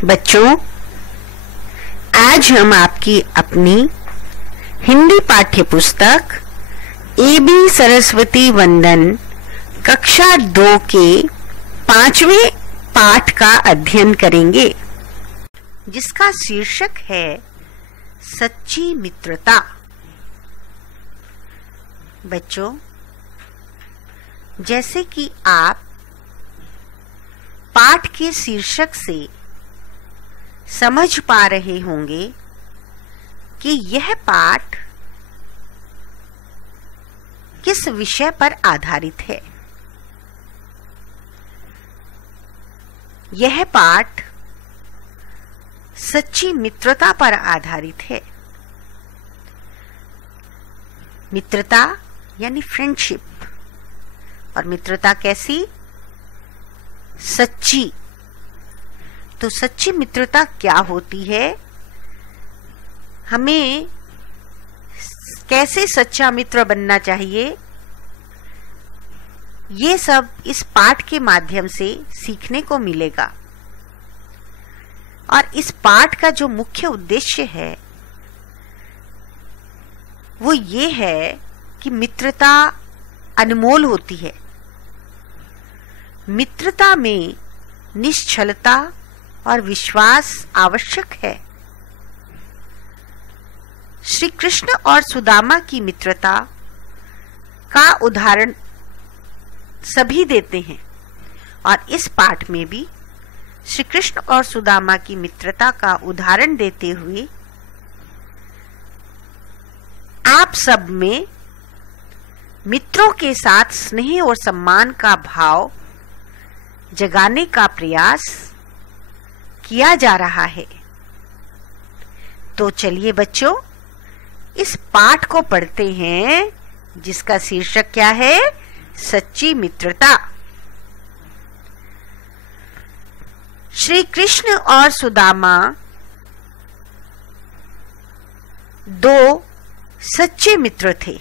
बच्चों, आज हम आपकी अपनी हिंदी पाठ्य पुस्तक एबी सरस्वती वंदन कक्षा 2 के 5वें पाठ का अध्ययन करेंगे, जिसका शीर्षक है सच्ची मित्रता। बच्चों, जैसे कि आप पाठ के शीर्षक से समझ पा रहे होंगे कि यह पाठ किस विषय पर आधारित है। यह पाठ सच्ची मित्रता पर आधारित है। मित्रता यानी फ्रेंडशिप, और मित्रता कैसी? सच्ची। तो सच्ची मित्रता क्या होती है, हमें कैसे सच्चा मित्र बनना चाहिए, ये सब इस पाठ के माध्यम से सीखने को मिलेगा। और इस पाठ का जो मुख्य उद्देश्य है वो ये है कि मित्रता अनमोल होती है। मित्रता में निश्चलता और विश्वास आवश्यक है। श्री कृष्ण और सुदामा की मित्रता का उदाहरण सभी देते हैं, और इस पाठ में भी श्री कृष्ण और सुदामा की मित्रता का उदाहरण देते हुए आप सब में मित्रों के साथ स्नेह और सम्मान का भाव जगाने का प्रयास किया जा रहा है। तो चलिए बच्चों, इस पाठ को पढ़ते हैं, जिसका शीर्षक क्या है? सच्ची मित्रता। श्री कृष्ण और सुदामा दो सच्चे मित्र थे।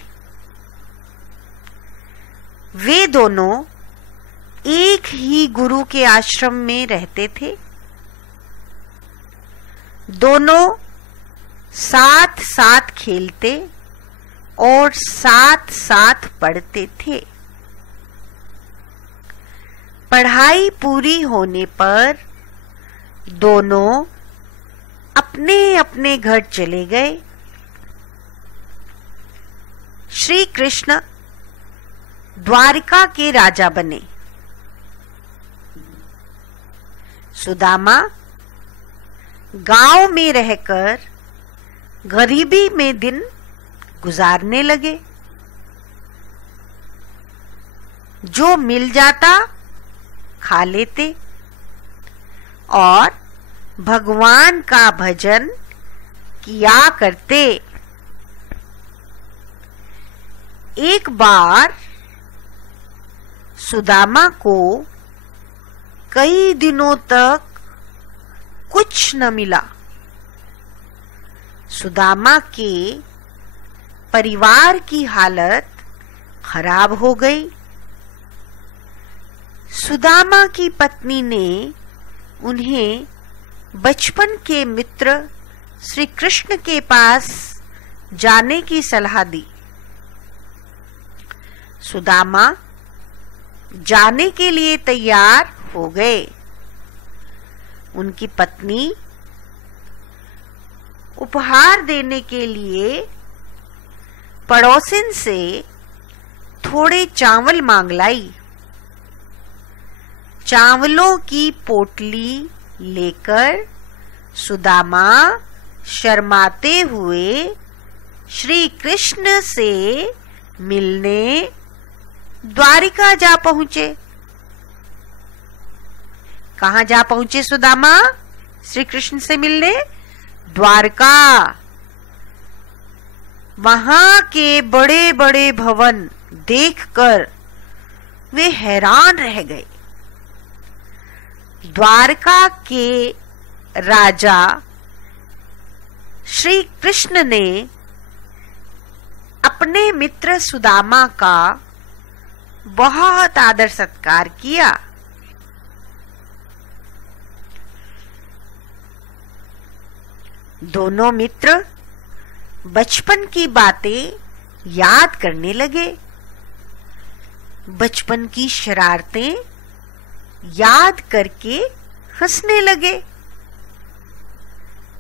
वे दोनों एक ही गुरु के आश्रम में रहते थे। दोनों साथ साथ खेलते और साथ साथ पढ़ते थे। पढ़ाई पूरी होने पर दोनों अपने अपने घर चले गए। श्री कृष्ण द्वारिका के राजा बने। सुदामा गांव में रहकर गरीबी में दिन गुजारने लगे। जो मिल जाता खा लेते और भगवान का भजन किया करते। एक बार सुदामा को कई दिनों तक कुछ न मिला। सुदामा के परिवार की हालत खराब हो गई। सुदामा की पत्नी ने उन्हें बचपन के मित्र श्री कृष्ण के पास जाने की सलाह दी। सुदामा जाने के लिए तैयार हो गए। उनकी पत्नी उपहार देने के लिए पड़ोसिन से थोड़े चावल मांग लाई। चावलों की पोटली लेकर सुदामा शर्माते हुए श्री कृष्ण से मिलने द्वारिका जा पहुंचे। कहां जा पहुंचे सुदामा श्री कृष्ण से मिलने? द्वारका। वहां के बड़े बड़े भवन देखकर वे हैरान रह गए। द्वारका के राजा श्री कृष्ण ने अपने मित्र सुदामा का बहुत आदर सत्कार किया। दोनों मित्र बचपन की बातें याद करने लगे, बचपन की शरारतें याद करके हंसने लगे।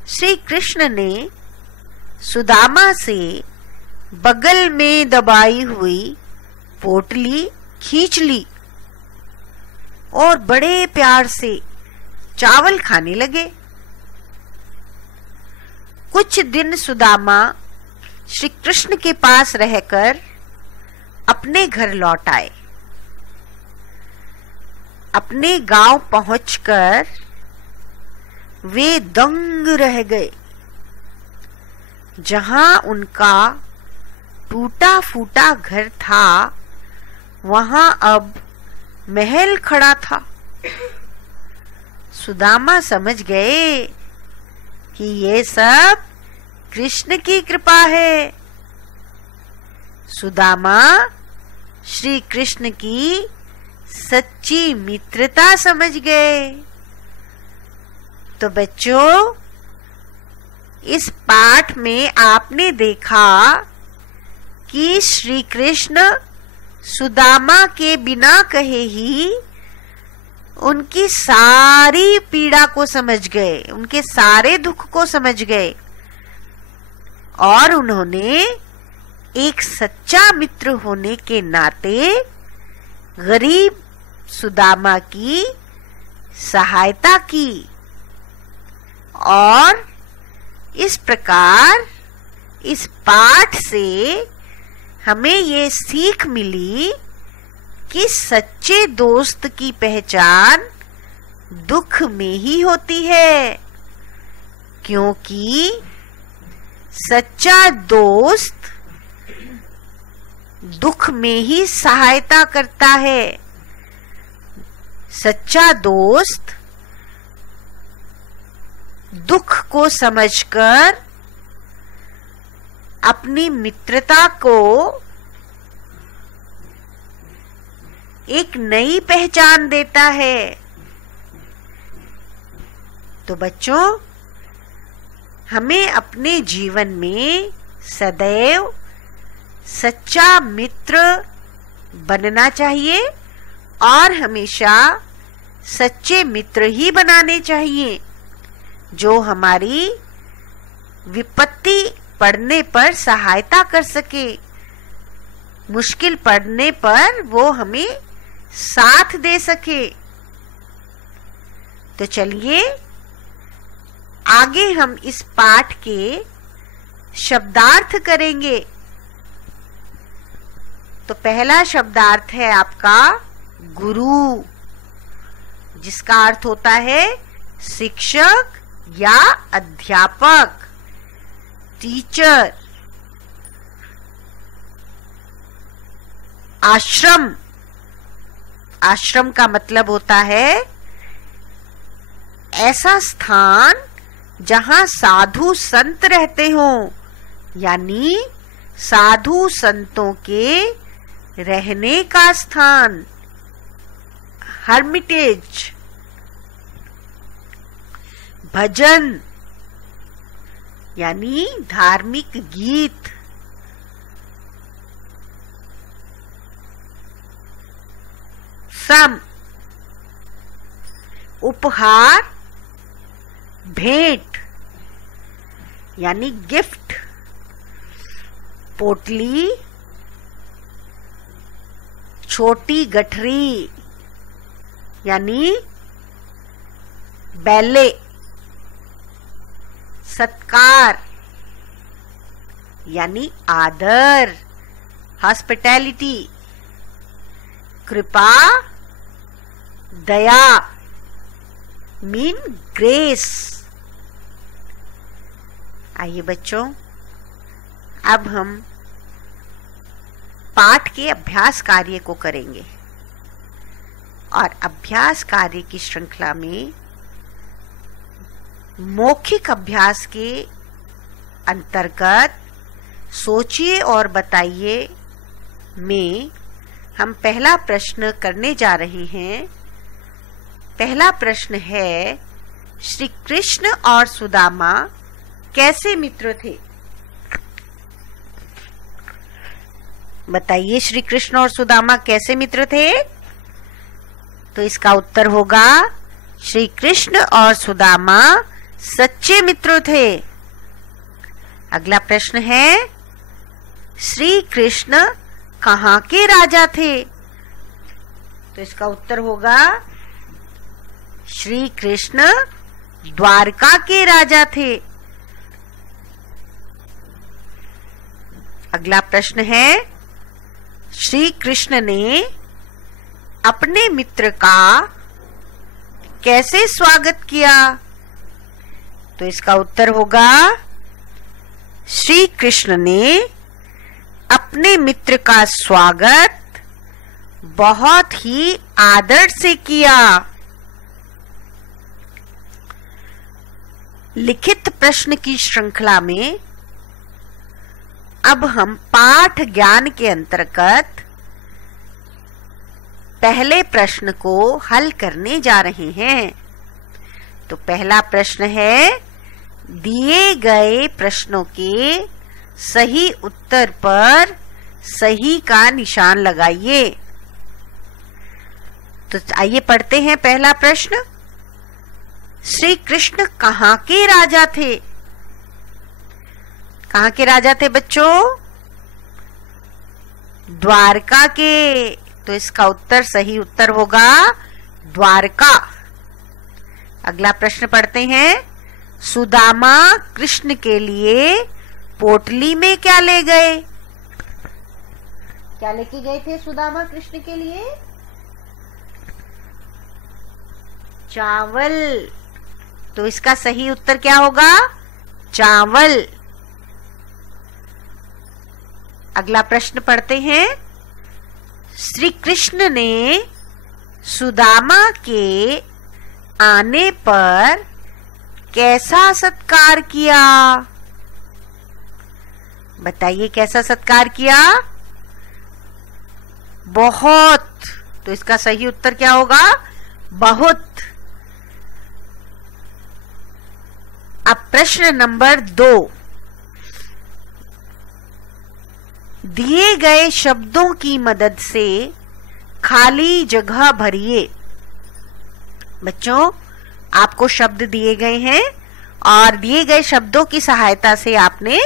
श्री कृष्ण ने सुदामा से बगल में दबाई हुई पोटली खींच ली और बड़े प्यार से चावल खाने लगे। कुछ दिन सुदामा श्री कृष्ण के पास रहकर अपने घर लौट आए। अपने गांव पहुंचकर वे दंग रह गए। जहां उनका टूटा फूटा घर था, वहां अब महल खड़ा था। सुदामा समझ गए कि ये सब कृष्ण की कृपा है। सुदामा श्री कृष्ण की सच्ची मित्रता समझ गए। तो बच्चों, इस पाठ में आपने देखा कि श्री कृष्ण सुदामा के बिना कहे ही उनकी सारी पीड़ा को समझ गए, उनके सारे दुख को समझ गए और उन्होंने एक सच्चा मित्र होने के नाते गरीब सुदामा की सहायता की। और इस प्रकार इस पाठ से हमें ये सीख मिली कि सच्चे दोस्त की पहचान दुख में ही होती है, क्योंकि सच्चा दोस्त दुख में ही सहायता करता है। सच्चा दोस्त दुख को समझकर अपनी मित्रता को एक नई पहचान देता है। तो बच्चों, हमें अपने जीवन में सदैव सच्चा मित्र बनना चाहिए और हमेशा सच्चे मित्र ही बनाने चाहिए, जो हमारी विपत्ति पड़ने पर सहायता कर सके, मुश्किल पड़ने पर वो हमें साथ दे सके। तो चलिए आगे हम इस पाठ के शब्दार्थ करेंगे। तो पहला शब्दार्थ है आपका गुरु, जिसका अर्थ होता है शिक्षक या अध्यापक, टीचर। आश्रम, आश्रम का मतलब होता है ऐसा स्थान जहां साधु संत रहते हों, यानी साधु संतों के रहने का स्थान, हर्मिटेज। भजन यानी धार्मिक गीत। सम उपहार, भेंट यानी गिफ्ट। पोटली, छोटी गठरी यानी बैले। सत्कार यानी आदर, हॉस्पिटैलिटी। कृपा, दया मीन ग्रेस। आइए बच्चों, अब हम पाठ के अभ्यास कार्य को करेंगे और अभ्यास कार्य की श्रृंखला में मौखिक अभ्यास के अंतर्गत सोचिए और बताइए में हम पहला प्रश्न करने जा रहे हैं। पहला प्रश्न है, श्री कृष्ण और सुदामा कैसे मित्र थे? बताइए, श्री कृष्ण और सुदामा कैसे मित्र थे? तो इसका उत्तर होगा श्री कृष्ण और सुदामा सच्चे मित्र थे। अगला प्रश्न है, श्री कृष्ण कहाँ के राजा थे? तो इसका उत्तर होगा श्री कृष्ण द्वारका के राजा थे। अगला प्रश्न है, श्री कृष्ण ने अपने मित्र का कैसे स्वागत किया? तो इसका उत्तर होगा श्री कृष्ण ने अपने मित्र का स्वागत बहुत ही आदर से किया। लिखित प्रश्न की श्रृंखला में अब हम पाठ ज्ञान के अंतर्गत पहले प्रश्न को हल करने जा रहे हैं। तो पहला प्रश्न है, दिए गए प्रश्नों के सही उत्तर पर सही का निशान लगाइए। तो आइए पढ़ते हैं पहला प्रश्न। श्री कृष्ण कहाँ के राजा थे? कहाँ के राजा थे बच्चों? द्वारका के। तो इसका उत्तर सही उत्तर होगा द्वारका। अगला प्रश्न पढ़ते हैं, सुदामा कृष्ण के लिए पोटली में क्या ले गए? क्या लेके गए थे सुदामा कृष्ण के लिए? चावल। तो इसका सही उत्तर क्या होगा? चावल। अगला प्रश्न पढ़ते हैं, श्री कृष्ण ने सुदामा के आने पर कैसा सत्कार किया? बताइए, कैसा सत्कार किया? बहुत। तो इसका सही उत्तर क्या होगा? बहुत। अब प्रश्न नंबर 2, दिए गए शब्दों की मदद से खाली जगह भरिए। बच्चों, आपको शब्द दिए गए हैं और दिए गए शब्दों की सहायता से आपने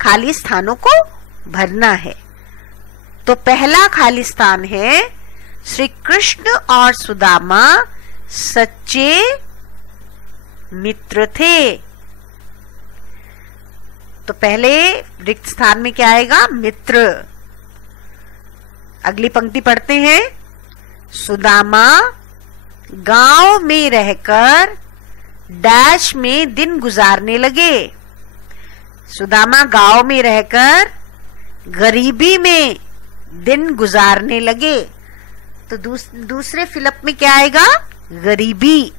खाली स्थानों को भरना है। तो पहला खाली स्थान है, श्री कृष्ण और सुदामा सच्चे मित्र थे। तो पहले रिक्त स्थान में क्या आएगा? मित्र। अगली पंक्ति पढ़ते हैं, सुदामा गांव में रहकर डैश में दिन गुजारने लगे। सुदामा गांव में रहकर गरीबी में दिन गुजारने लगे। तो दूसरे फिलप में क्या आएगा? गरीबी।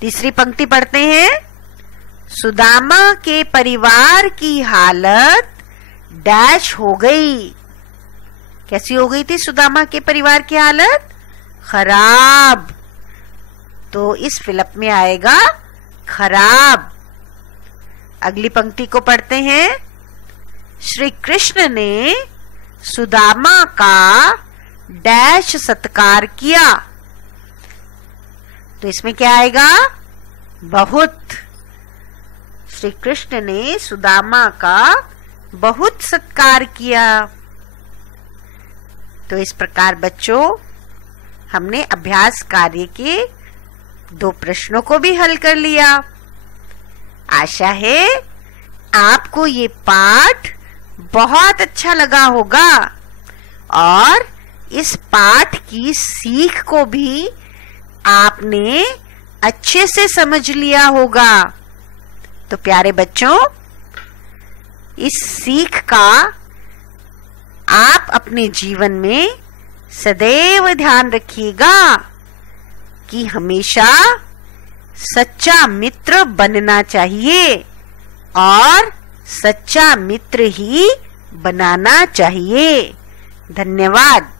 तीसरी पंक्ति पढ़ते हैं, सुदामा के परिवार की हालत डैश हो गई। कैसी हो गई थी सुदामा के परिवार की हालत? खराब। तो इस फिलप में आएगा खराब। अगली पंक्ति को पढ़ते हैं, श्री कृष्ण ने सुदामा का डैश सत्कार किया। तो इसमें क्या आएगा? बहुत। श्री कृष्ण ने सुदामा का बहुत सत्कार किया। तो इस प्रकार बच्चों, हमने अभ्यास कार्य के 2 प्रश्नों को भी हल कर लिया। आशा है आपको ये पाठ बहुत अच्छा लगा होगा और इस पाठ की सीख को भी आपने अच्छे से समझ लिया होगा। तो प्यारे बच्चों, इस सीख का आप अपने जीवन में सदैव ध्यान रखिएगा कि हमेशा सच्चा मित्र बनना चाहिए और सच्चा मित्र ही बनाना चाहिए। धन्यवाद।